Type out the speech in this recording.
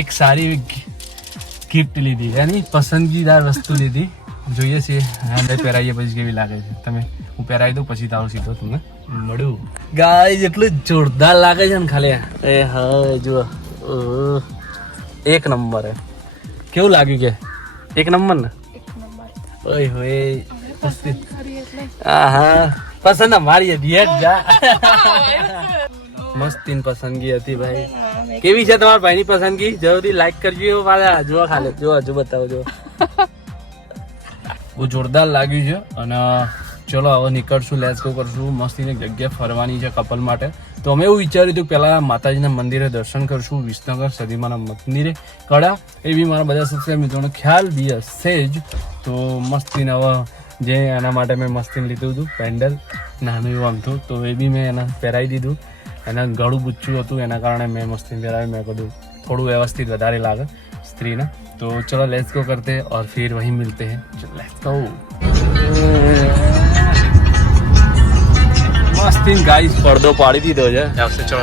એક સારી ગિફ્ટ લીધી, એની પસંદગીદાર વસ્તુ લીધી. જોઈએ છે અંદર પહેરાઈએ પછી કેવી લાગે છે. તમે હું પહેરાવી દઉં પછી તારો સીધો તમને મળું. ગાઈસ એટલું જોરદાર લાગે છે ને ખાલી. એ હા જુઓ, એક નંબર હે. કેવું લાગ્યું કે એક નંબર ને? ઓય હોય હા પસંદ અમારી હતી હેડ જા. મસ્તીન પસંદગી હતી ભાઈ. કેવી છે તમારા ભાઈની પસંદગી? જરૂરથી લાઈક કરજો. મારા જુઓ ખાલી જુઓ હજુ બતાવો જુઓ. બહુ જોરદાર લાગ્યું છે. અને ચલો હવે નીકળશું, લેટ્સ ગો કરશું. મસ્તીની જગ્યા ફરવાની છે કપલ માટે. તો અમે એવું વિચાર્યું હતું પહેલા માતાજીના મંદિરે દર્શન કરશું, વિસનગર સદીમાના મંદિરે કડા. એ બી મારા બધા સબસ્ક્રાઇબ મિત્રોનો ખ્યાલ બી હશે જ. તો મસ્તીને હવે જે એના માટે મેં મસ્તીને લીધું હતું પેન્ડલ નાનું એવું આમતું, તો એ બી મેં એને પહેરાવી દીધું. એના ગળું બુચ્ચું હતું એના કારણે મેં મસ્તીને પહેરાવી. મેં કીધું થોડું વ્યવસ્થિત વધારે લાગે સ્ત્રીને. તો ચલો લેટ્સ ગો करते हैं और फिर वहीं मिलते हैं. Let's go. મસ્તીન ગાઈસ પડદો પાડી દીધો છે. ચલો